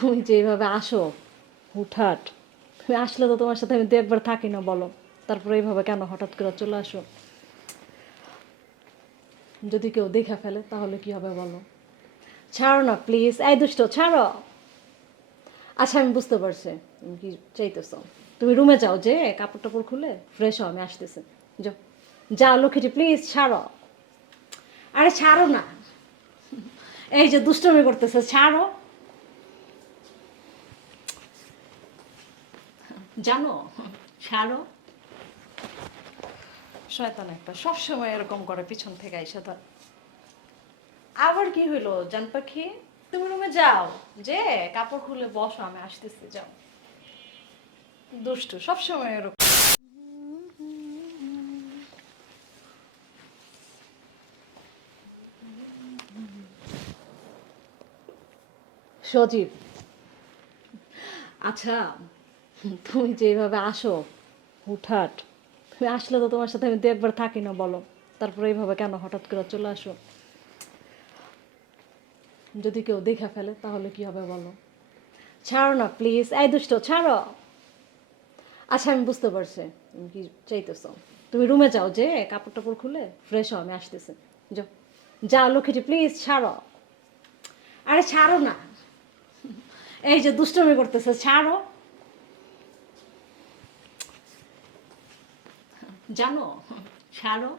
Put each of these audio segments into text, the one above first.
তুমি যে এইভাবে আসো, হুটহাট। তুমি আসলে তো তোমার সাথে আমি দু একবার থাকি না, বলো। তারপরে এইভাবে কেন হঠাৎ করে চলে আসো? যদি কেউ দেখে ফেলে, তাহলে কি হবে বলো? ছাড়ো না প্লিজ এই দুষ্ট, ছাড়ো। আচ্ছা আমি বুঝতে পারছি। তুমি কি চাইতেছ? তুমি রুমে যাও, যে কাপড় টাপড় খুলে ফ্রেশ হও, আমি আসতেছি। যাও। যাও, লক্ষ্মীটি প্লিজ ছাড়ো। আরে, ছাড়ো না। এই যে দুষ্টমি করতেছে, ছাড়ো। জানো, ছাড়ো। শয়তান একটা, সবসময় এরকম করে পিছন থেকে এসে ধর। আবার কি হইল, জান পাখি? তুমি রুমে যাও। যে, কাপড় খুলে বসো, আমি আসতেছি, যাও। দুষ্টু, সবসময় এরকম। সজীব। আচ্ছা তুমি যে এইভাবে আসো, হুটহাট। তুমি আসলে তো তোমার সাথে আমি দু একবার থাকি না, বলো। তারপরে এইভাবে কেন হঠাৎ করে চলে আসো? যদি কেউ দেখে ফেলে, তাহলে কি হবে, বলো? ছাড়ো না প্লিজ এই দুষ্ট, ছাড়ো। আচ্ছা আমি বুঝতে পারছি। তুমি কি চাইতেছ? তুমি রুমে যাও যে কাপড় টাপড় খুলে ফ্রেশ হও, আমি আসতেছি। যাও। লক্ষ্মীটি প্লিজ ছাড়ো। আরে, ছাড়ো না। এই যে দুষ্টমি করতেছে, ছাড়ো। জানো ছাড়ো।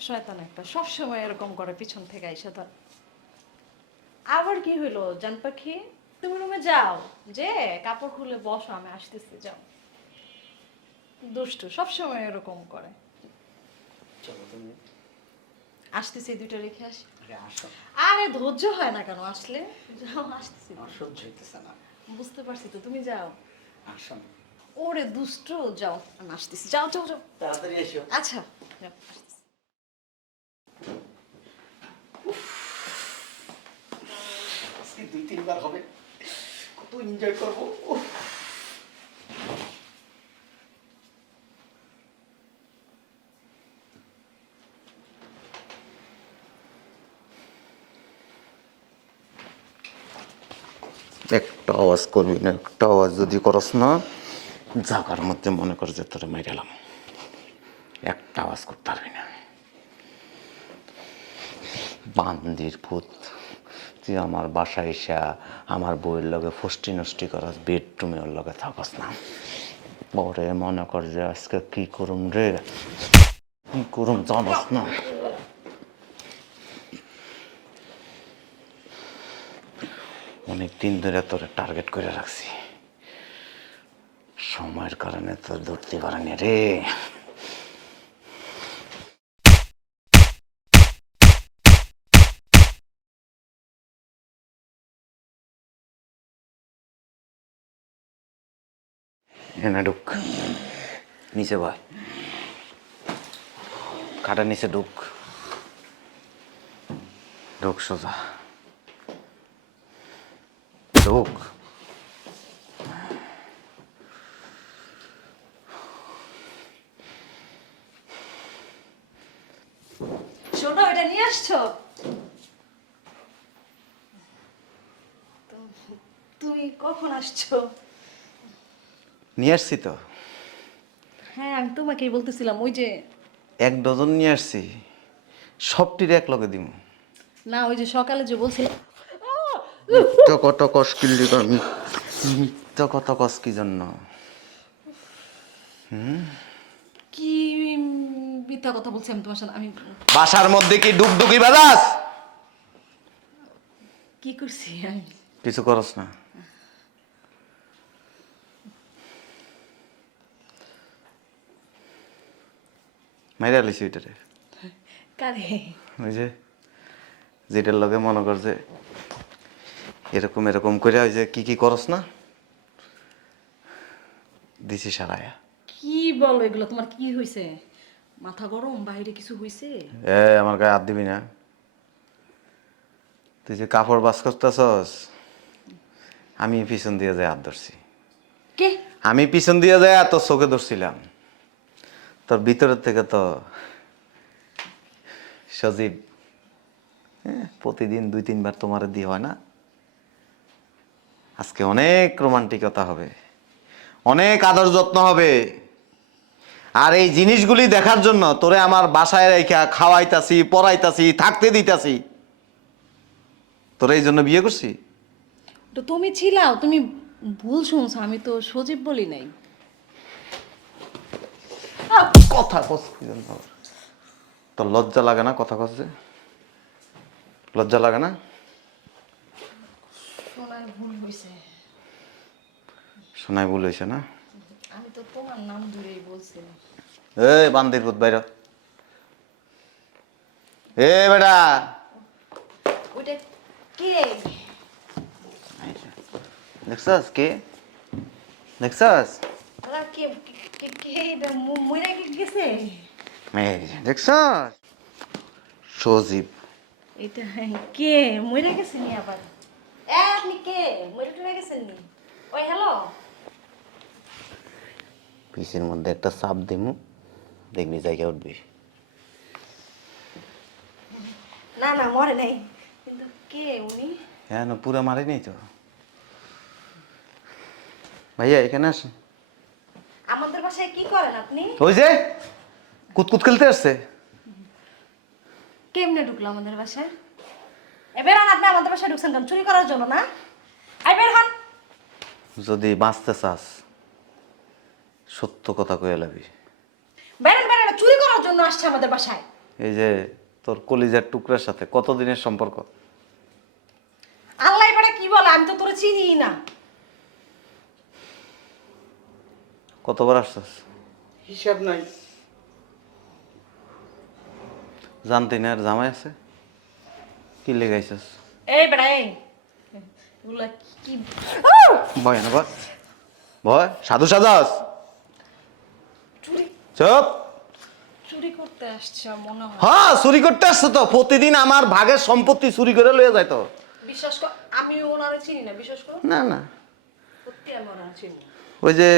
শয়তান একটা সবসময় এরকম করে পিছন থেকে এসে ধর। আবার কি হইল জান পাখি? তুমি রুমে যাও। যে কাপড় খুলে বসো আমি আসতেছি যাও। দুষ্টু সবসময় এরকম করে। চলো তুমি। আসতেছি দুইটা রেখে আসি। আরে আসো। আরে ধৈর্য হয় না কেন আসলে? যাও আসতেছি। আমার সহ্য হইতেছে না। বুঝতে পারছি তো তুমি যাও। আসো। না। ওরে দুষ্ট যাও আমি আসতেছি। যাও যাও যাও। তাড়াতাড়ি এসো। আচ্ছা যাও, আজকে দুই তিনবার হবে। কত এনজয় করব। একটা আওয়াজ করবি না একটা আওয়াজ যদি করস না জাগার মধ্যে মনে কর যে তোরে মেরেলাম একটা আওয়াজ করতে পারবি না। বান্দির ভূত, তুই আমার বাসায় এসা আমার বইয়ের লগে ফষ্টি নষ্টি করস, বেডরুমে ওর লগে থাকস না। পরে মনে কর যে আজকে কি করুম রে? কি করুম জানস না। অনেক দিন ধরে তোরে টার্গেট করে রাখছি। সময়ের কারণে তোর ধরতে পারেনি রে। এনে ঢুক। নিচে ভয় খাটা নিচে ঢুক। ঢুক সোজা। ঢুক শোনো এটা নিয়ে আসছো তো- তুমি কখন আসছো? নিয়ে আসছি তো। হ্যাঁ আমি তোমাকেই বলতেছিলাম ওই যে এক ডজন নিয়ে আসছি। সবটির এক লগে দিব না ওই যে সকালে যে বলছিলাম। মিথ্যা কত আমি? মিথ্যা কত জন্য? কি মিথ্যা কথা বলছি আমি তোমার সাথে? আমি বাসার মধ্যে কি ডুগডুগি বাজাস? কি করছি আমি? কিছু করস না। মাইরা লিছি ওইটারে কারে? ওই যে যেটার লগে মনে কর যে এরকম এরকম করে ওই যে কি কি করস না? দিছি সারায়া। কি বলো এগুলো? তোমার কি হয়েছে মাথা গরম? বাইরে কিছু হয়েছে এ আমার গায়ে হাত দিবি না। তুই যে কাপড় বাস করতেছস আমি পিছন দিয়ে যাই হাত ধরছি। কে? আমি পিছন দিয়ে যাই তোর চোখে ধরছিলাম। তোর ভিতরের থেকে তো সজীব হ্যাঁ, প্রতিদিন দুই তিনবার তোমার দিয়ে হয় না। আজকে অনেক রোমান্টিকতা হবে অনেক আদর যত্ন হবে। আর এই জিনিসগুলি দেখার জন্য তোরে আমার বাসায় রেখা খাওয়াইতাছি পড়াইতাছি থাকতে দিতাছি। তোরে এই জন্য বিয়ে করছি? তো তুমি ছিলাও তুমি ভুল শুনছো আমি তো সজীব বলি নাই। কথা কস কি লজ্জা লাগে না কথা কস যে? লজ্জা লাগে না? শোনার ভুল হয়েছে না? আমি তো তোমার নাম ধরেই বলছিলাম এই বান্দির পুত বাইর এ বেটা! কে? দেখছস কে? দেখছস? কে সজীব এটা কে আবার এ আপনি কে টুরে গেছেন নি ওই হ্যালো পিসের মধ্যে একটা চাপ দিমু দেখবি জায়গা উঠবি না না মরে নাই কিন্তু কে উনি হ্যাঁ না পুরা মারি নেই তো ভাইয়া এখানে আসেন করেন আপনি? ওই যে কুতকুত খেলতে আসছে। কেমনে ঢুকলো আমাদের বাসায়? এবার আপনি আমাদের বাসায় ঢুকছেন কেন? চুরি করার জন্য না? আই বের হন। যদি বাঁচতে চাস সত্য কথা কয়ে লাবি। বেরেন বেরেন চুরি করার জন্য আসছে আমাদের বাসায়। এই যে তোর কলিজার টুকরার সাথে কতদিনের সম্পর্ক? আল্লাহ এবারে কি বলে? আমি তো তোরে চিনি না। কতবার আসছস? হিসাব নাই। জানতি না আর জামাই আছে? কি লেগাইছস? এই বেড়া এই কি ভয় না ভয়। ভয়? সাধু সাজাস। চুরি চুপ। চুরি করতে আসছে মনে হয়। হ্যাঁ চুরি করতে আসছো তো। প্রতিদিন আমার ভাগের সম্পত্তি চুরি করে লয়ে যায় তো। বিশ্বাস কর আমি ওনারে চিনি না বিশ্বাস করো। না না। সত্যি আমি ওনারে চিনি ওই যে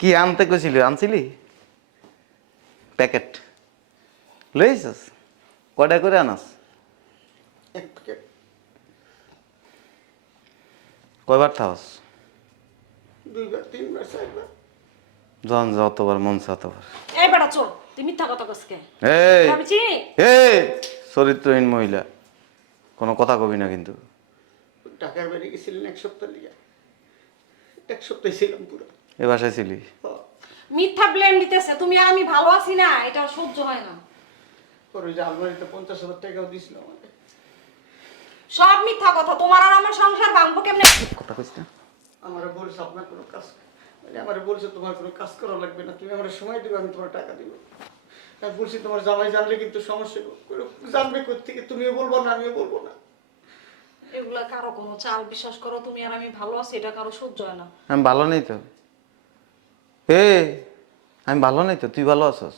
কি আনতে কইছিলি? আনছিলি? প্যাকেট। লইছস? কয়টা করে আনাস? এক প্যাকেট। কয়বার থাকস দুইবার তিনবার চারবার। জন যতবার মন অতবার এই বেড়া চোর তুই মিথ্যা কথা কসকে এই! এই! চরিত্রহীন মহিলা। কোনো কথা কবি না কিন্তু। টাকার বাড়ি গেছিলেন এক সপ্তাহ লিগে। এক সপ্তাহ ছিলাম পুরো। এ বাসায় ছিলি? হ। মিথ্যা ব্লেম দিতেছে তুমি আর আমি ভালো আছি না এটা সহ্য হয় না। পরে ওই যে আলমারিতে পঞ্চাশ হাজার টাকাও দিছিল আমাকে। সব মিথ্যা কথা তোমার আর আমার সংসার ভাঙবো কেমনে? কথা কইস না। আমার বলছে আপনার কোনো কাজ মানে আমার বলছে তোমার কোনো কাজ করা লাগবে না তুমি আমার সময় দিবে আমি তোমার টাকা দিব। আমি বলছি তোমার জামাই জানলে কিন্তু সমস্যা করে- জানবে থেকে তুমিও বলব না আমিও বলব না। এগুলা কারও কোনো চাল বিশ্বাস করো তুমি আর আমি ভালো আছি এটা কারও সহ্য হয় না। আমি ভালো নেই তো। এ আমি ভালো নেই তো তুই ভালো আছস?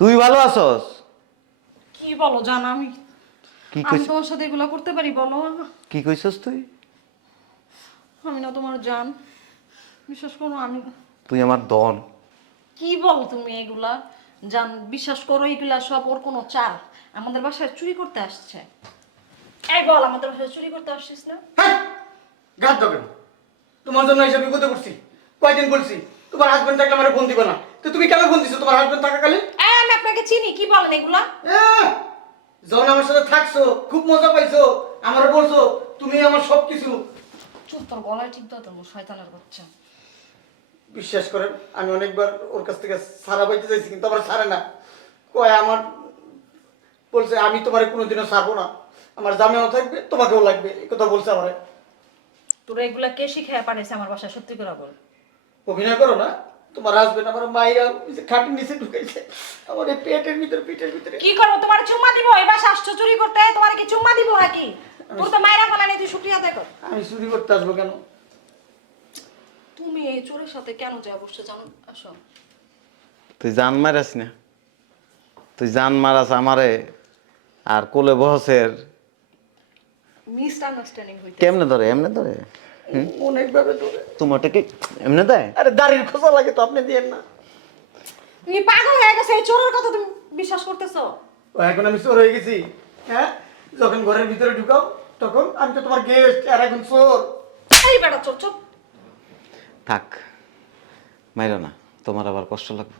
তুই ভালো আছস? কি বলো জান আমি। কি আমি কইস তোমার সাথে এগুলা করতে পারি বলো। কি কইছস তুই? আমি না তোমার জান। বিশ্বাস করো আমি তুই আমার দন কি বলো তুমি এগুলা? জান বিশ্বাস করো এগুলা সব ওর কোনো চাল। আমাদের বাসায় চুরি করতে আসছে। এই বল আমাদের বাসায় চুরি করতে আসছিস না? হ্যাঁ গাছ দেবেন তোমার জন্য হিসাবে বিপদে করছি কয়দিন বলছি? তোমার হাজবেন্ড থাকলে আমার ফোন দিবে না। তো তুমি কেন ফোন দিছো? তোমার হাজবেন্ড থাকাকালে? এই আমি আপনাকে চিনি কি বলেন এগুলা! যখন আমার সাথে থাকছো খুব মজা পাইছো আমার বলছো তুমি আমার সব কিছু চুপ তোর গলায় ঠিক দাও তোর শয়তানের বাচ্চা। বিশ্বাস করেন আমি অনেকবার ওর কাছ থেকে সারা পাইতে চাইছি কিন্তু আমার ছাড়ে না। কয় আমার বলছে আমি তোমার কোনোদিনও ছাড়বো না। আমার জামেও থাকবে তোমাকেও লাগবে এই কথা বলছে আমার। তোরা এগুলা কে শিখায় পাঠাইছে আমার বাসায়? সত্যি করে বল। অভিনয় করো না তোমার হাজবেন্ড আমার যে খাটির নিচে ঢুকাইছে আমার এই পেটের ভিতরে পিঠের ভিতরে। কি করব তোমার চুম্মা দিব? বাসা আসছো চুরি করতে তোমার কি চুম্মা দিব নাকি? তোর তো তুই শুক্রিয়া দেখো আমি চুরি করতে আসব কেন? তুমি এই চোরের সাথে কেন যা বসছো? জানো আসো। তুই জান মারাস না। তুই জান মারাস আমারে আর কোলে বহসের মিস আন্ডারস্ট্যান্ডিং হইতে কেমনে ধরে এমনে ধরে? অনেকভাবে ধরে তোমারটা কি এমনে দেয়? আরে দাড়ির খোঁজা লাগে তো আপনি দিয়েন না। তুমি পাগল হয়ে গেছে এই চোরের কথা তুমি বিশ্বাস করতেছো? ও এখন আমি চোর হয়ে গেছি হ্যাঁ? যখন ঘরের ভিতরে ঢুকাও তখন আমি তো তোমার গেস্ট আর এখন চোর। এই বেটা চোর চোর। থাক মাইরো না তোমার আবার কষ্ট লাগবে।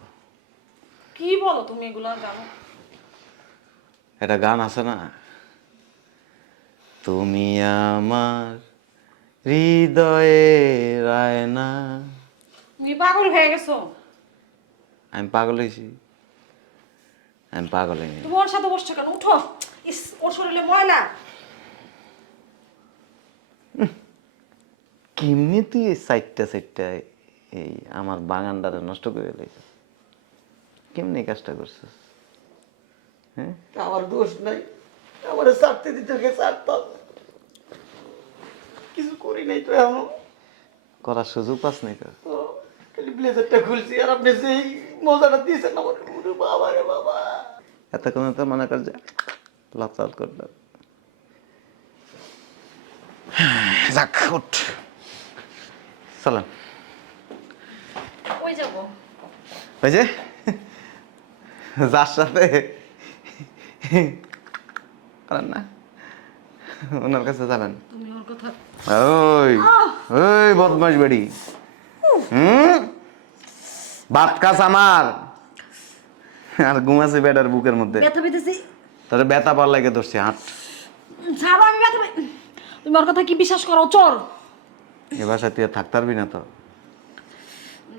কি বলো তুমি এগুলো জানো? একটা গান আছে না? তুমি আমার হৃদয়ে রায়না। তুমি পাগল হয়ে গেছো। আমি পাগল হয়েছি। আমি পাগল হইনি তুমি ওর সাথে বসছো কেন? উঠো। ইস ওর শরীরে ময়লা। কেমনি তুই এই সাইডটা সাইডটা এই আমার বাগানটারে নষ্ট করে লাইছ কেমনি এই কাজটা করছিস? হ্যাঁ? আমার দোষ নাই। আমার ছাড়তে দিতে গেছে কিছু করি নাই তো এখনও। করার সুযোগ পাস নাই তো। খালি ব্লেজারটা খুলছি আর আপনি সেই মজাটা দিয়েছেন আমার ওরে বাবা রে বাবা। এতক্ষণ তো মনে কর যে লাচাল করলাম যাক উঠ। চলেন। ওই যাব? ওই যে যার সাথে করেন না। ওনার কাছে যাবেন ওই ওই বদমাস বেড়ি। হুম? ভাত কাজ আমার। আর ঘুমাছে বেডার বুকের মধ্যে। ব্যথা পেতেছি। তোর ব্যথা পার লাগে ধরছি হাট। ছাড়ো আমি ব্যথা তুমি ওর কথা কি বিশ্বাস করো? চোর এ বাসায় তুই থাকতে পারবি না তো।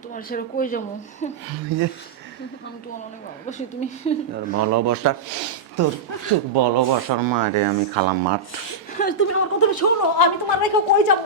তোমার সেটা কই যাব? আমি তোমার অনেক ভালোবাসি তুমি। তোর ভালোবাসা তোর তোর ভালোবাসার মারে আমি খালাম মাঠ। তুমি আমার কথা শোনো আমি তোমার রেখে কই যাব?